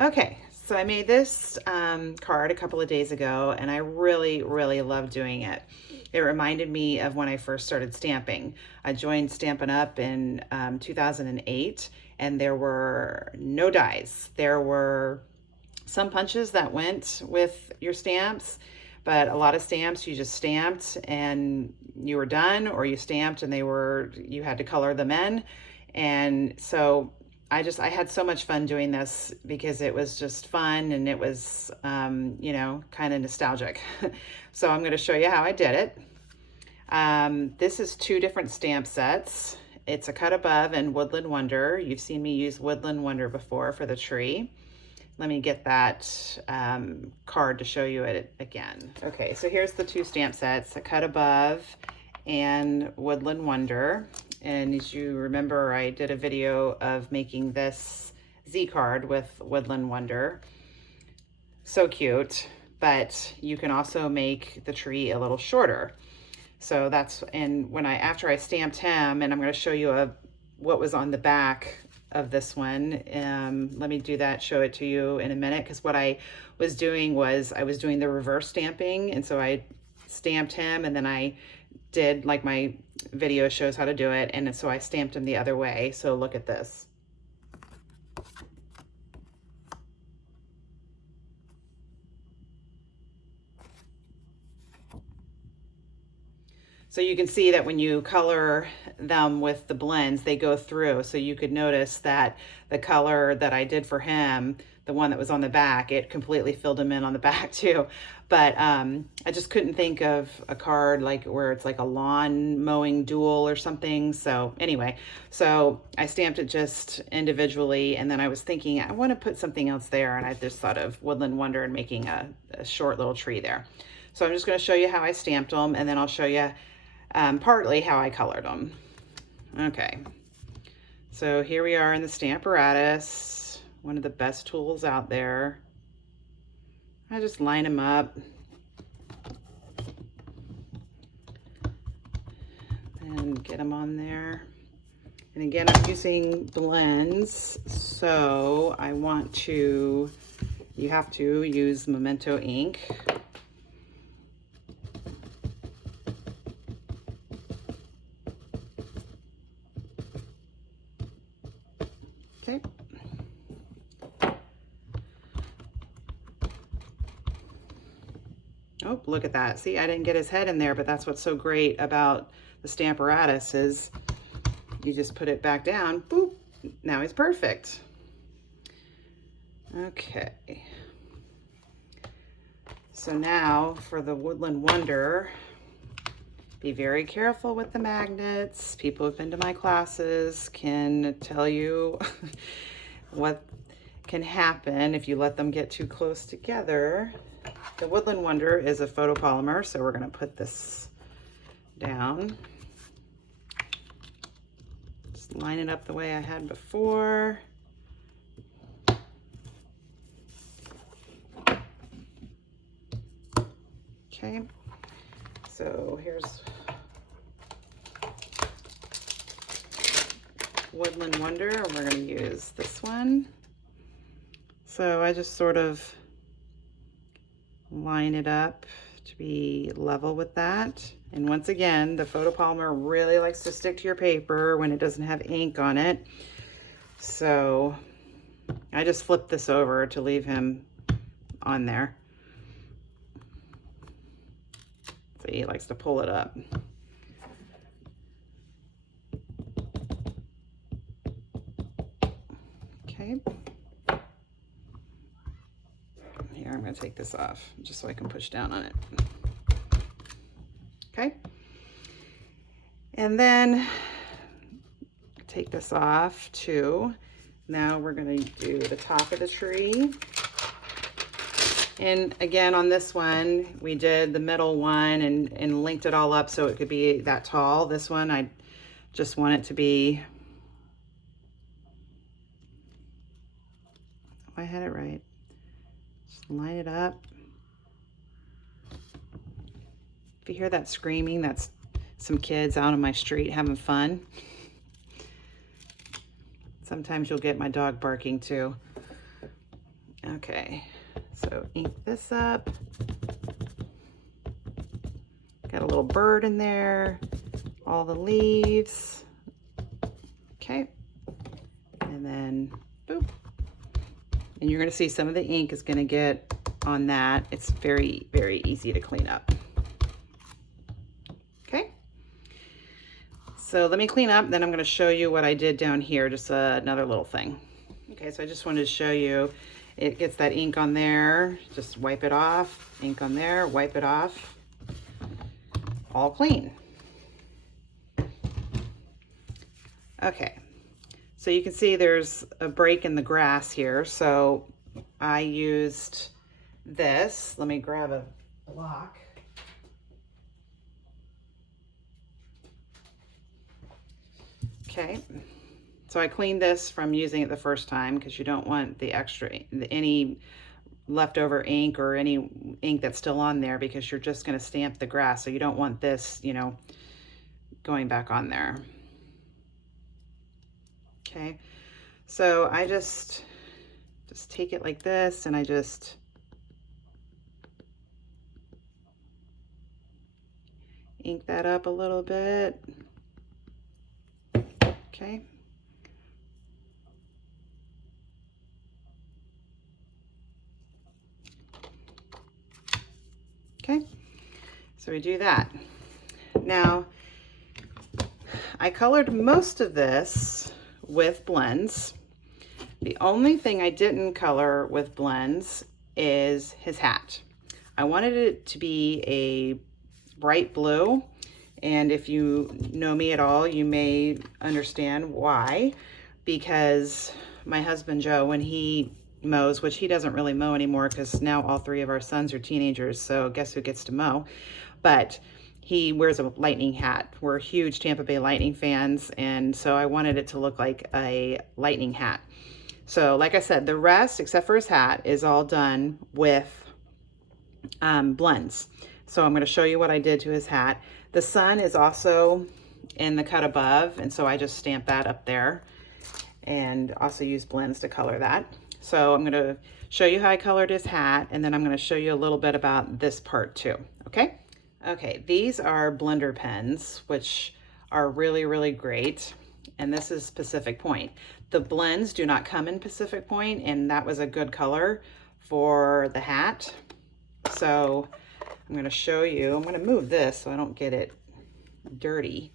Okay, so I made this card a couple of days ago, and I really, really love doing it. It reminded me of when I first started stamping. I joined Stampin' Up! In 2008, and there were no dies. There were some punches that went with your stamps, but a lot of stamps you just stamped and you were done, or you stamped and you had to color them in. And so I had so much fun doing this because it was just fun, and it was, kind of nostalgic. So I'm going to show you how I did it. This is two different stamp sets. It's a Cut Above and Woodland Wonder. You've seen me use Woodland Wonder before for the tree. Let me get that card to show you it again. Okay, so here's the two stamp sets, a Cut Above and Woodland Wonder. And as you remember, I did a video of making this Z card with Woodland Wonder. So cute, but you can also make the tree a little shorter. So that's, and after I stamped him, and I'm going to show you what was on the back of this one. Let me do that, show it to you in a minute, because what I was doing was I was doing the reverse stamping, and so I stamped him, and then I did, like my video shows how to do it, and so I stamped him the other way. So look at this. So you can see that when you color them with the blends, they go through. So you could notice that the color that I did for him, the one that was on the back, it completely filled him in on the back too. But I just couldn't think of a card like where it's like a lawn mowing duel or something. So anyway, so I stamped it just individually, and then I was thinking I want to put something else there, and I just thought of Woodland Wonder and making a short little tree there. So I'm just going to show you how I stamped them, and then I'll show you partly how I colored them. Okay, so here we are in the Stamparatus, one of the best tools out there. I just line them up and get them on there. And again, I'm using blends, so you have to use Memento ink. Okay. Oh, look at that. See, I didn't get his head in there, but that's what's so great about the Stamparatus is you just put it back down, boop, now he's perfect. Okay. So now for the Woodland Wonder, be very careful with the magnets. People who've been to my classes can tell you what can happen if you let them get too close together. The Woodland Wonder is a photopolymer, so we're going to put this down. Just line it up the way I had before. Okay, so here's Woodland Wonder, and we're going to use this one. So I just sort of line it up to be level with that. And once again, the photopolymer really likes to stick to your paper when it doesn't have ink on it. So I just flip this over to leave him on there. So he likes to pull it up. Okay. Here, I'm going to take this off just so I can push down on it. Okay. And then take this off too. Now we're going to do the top of the tree. And again, on this one, we did the middle one and linked it all up so it could be that tall. This one, I just want it to be, oh, I had it right. Just line it up. If you hear that screaming, that's some kids out on my street having fun. Sometimes you'll get my dog barking too. Okay, so ink this up. Got a little bird in there, all the leaves. Okay, and then boop. And you're gonna see some of the ink is gonna get on that. It's very, very easy to clean up. Okay, so let me clean up, then I'm gonna show you what I did down here, just another little thing. Okay, so I just wanted to show you, it gets that ink on there, just wipe it off, ink on there, wipe it off, all clean. Okay, so you can see there's a break in the grass here, so I used this. Let me grab a block. Okay, so I cleaned this from using it the first time because you don't want the extra, any leftover ink or any ink that's still on there, because you're just going to stamp the grass. So you don't want this, you know, going back on there. Okay, so I just take it like this, and I just ink that up a little bit. Okay. Okay, so we do that. Now, I colored most of this with blends. The only thing I didn't color with blends is his hat. I wanted it to be a bright blue, and if you know me at all, you may understand why. Because my husband Joe, when he mows, which he doesn't really mow anymore because now all three of our sons are teenagers, so guess who gets to mow? But he wears a Lightning hat. We're huge Tampa Bay Lightning fans, and so I wanted it to look like a Lightning hat. So like I said, the rest, except for his hat, is all done with blends. So I'm going to show you what I did to his hat. The sun is also in the cut above, and so I just stamped that up there and also use blends to color that. So I'm going to show you how I colored his hat, and then I'm going to show you a little bit about this part too. Okay? Okay, these are blender pens, which are really, really great. And this is Pacific Point. The blends do not come in Pacific Point, and that was a good color for the hat. So I'm going to show you, I'm going to move this so I don't get it dirty.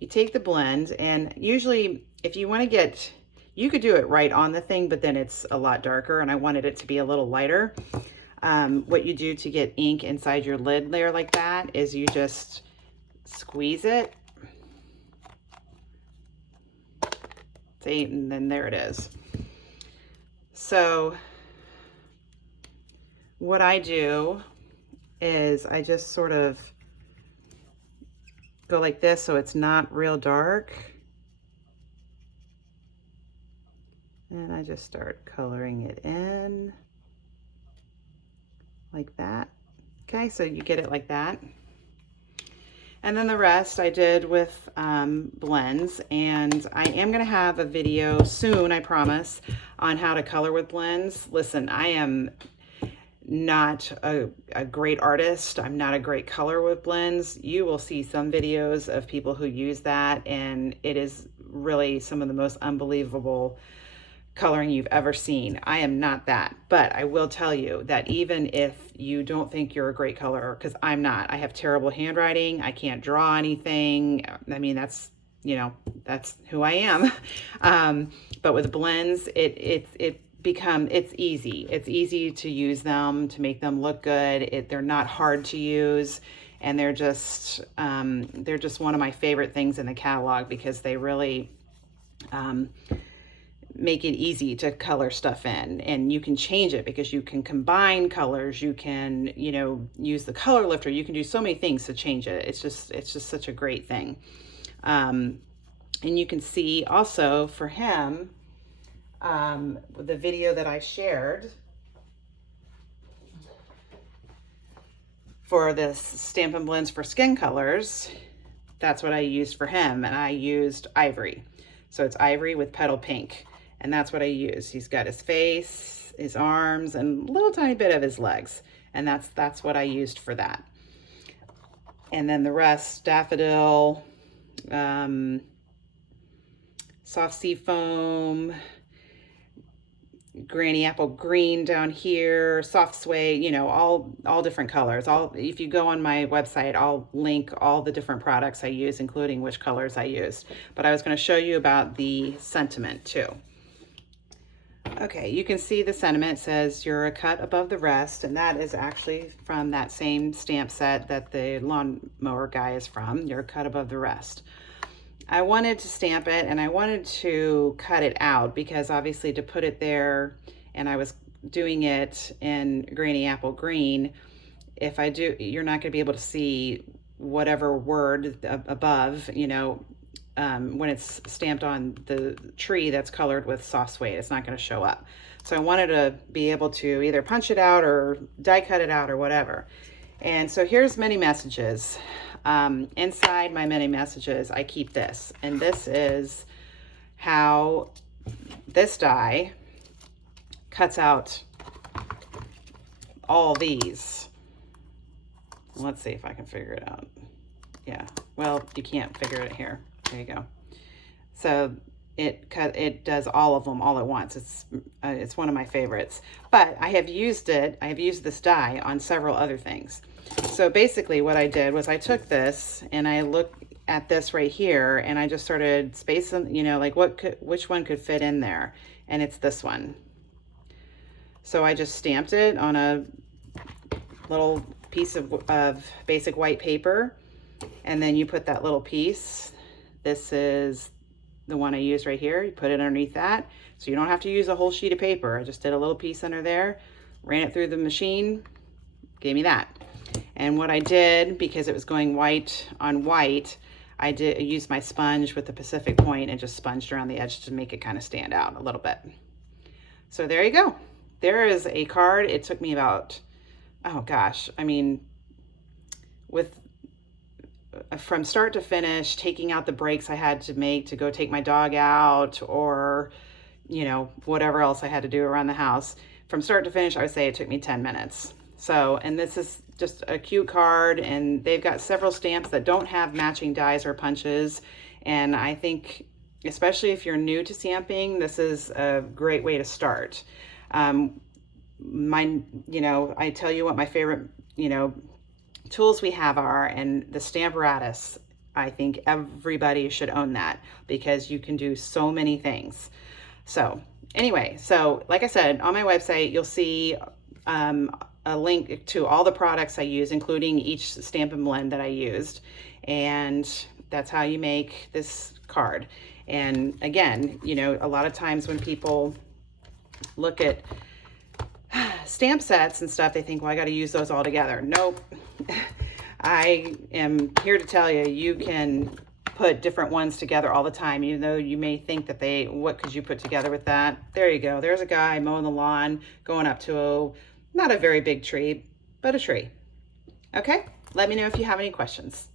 You take the blend, and usually if you want to get, you could do it right on the thing, but then it's a lot darker, and I wanted it to be a little lighter. What you do to get ink inside your lid layer like that is you just squeeze it. See, and then there it is. So what I do is I just sort of go like this so it's not real dark. And I just start coloring it in like that. Okay, so you get it like that. And then the rest I did with blends, and I am gonna have a video soon, I promise, on how to color with blends. Listen, I am not a great artist. I'm not a great color with blends. You will see some videos of people who use that, and it is really some of the most unbelievable coloring you've ever seen. I am not that, but I will tell you that even if you don't think you're a great colorer, because I'm not, I have terrible handwriting, I can't draw anything. I mean, that's, you know, that's who I am. But with blends, it's easy. It's easy to use them, to make them look good. They're not hard to use, and they're just one of my favorite things in the catalog, because they really make it easy to color stuff in, and you can change it because you can combine colors, you can, you know, use the color lifter, you can do so many things to change it. It's just such a great thing. And you can see also for him, the video that I shared for this Stampin' Blends for Skin Colors, that's what I used for him, and I used ivory. So it's ivory with petal pink. And that's what I use. He's got his face, his arms, and a little tiny bit of his legs. And that's what I used for that. And then the rest, daffodil, soft sea foam, granny apple green down here, soft sway, you know, all different colors. If you go on my website, I'll link all the different products I use, including which colors I used. But I was going to show you about the sentiment too. Okay, you can see the sentiment says you're a cut above the rest, and that is actually from that same stamp set that the Lawnmower guy is from. You're a cut above the rest. I wanted to stamp it and I wanted to cut it out because obviously to put it there, and I was doing it in granny apple green, if I do, you're not going to be able to see whatever word above, you know, when it's stamped on the tree that's colored with soft suede. It's not going to show up. So I wanted to be able to either punch it out or die cut it out or whatever. And so here's many messages. Inside my many messages, I keep this. And this is how this die cuts out all these. Let's see if I can figure it out. Yeah, well, you can't figure it here. There you go. So it does all of them all at once. It's one of my favorites. But I have used this die on several other things. So basically what I did was I took this and I looked at this right here and I just started spacing, you know, like which one could fit in there, and it's this one. So I just stamped it on a little piece of basic white paper, and then you put that little piece. This is the one I used right here. You put it underneath that. So you don't have to use a whole sheet of paper. I just did a little piece under there, ran it through the machine, gave me that. And what I did, because it was going white on white, I used my sponge with the Pacific Point and just sponged around the edge to make it kind of stand out a little bit. So there you go. There is a card. It took me about, oh gosh, I mean, from start to finish, taking out the breaks I had to make to go take my dog out, or, you know, whatever else I had to do around the house. From start to finish, I would say it took me 10 minutes. So, and this is just a cute card, and they've got several stamps that don't have matching dies or punches. And I think, especially if you're new to stamping, this is a great way to start. You know, I tell you what my favorite, you know, tools we have are, and the Stamparatus, I think everybody should own that because you can do so many things. So anyway, so like I said, on my website, you'll see a link to all the products I use, including each stamp and blend that I used. And that's how you make this card. And again, you know, a lot of times when people look at stamp sets and stuff, they think, well, I got to use those all together. Nope. I am here to tell you, you can put different ones together all the time, even though you may think that what could you put together with that? There you go. There's a guy mowing the lawn, going up to not a very big tree, but a tree. Okay, let me know if you have any questions.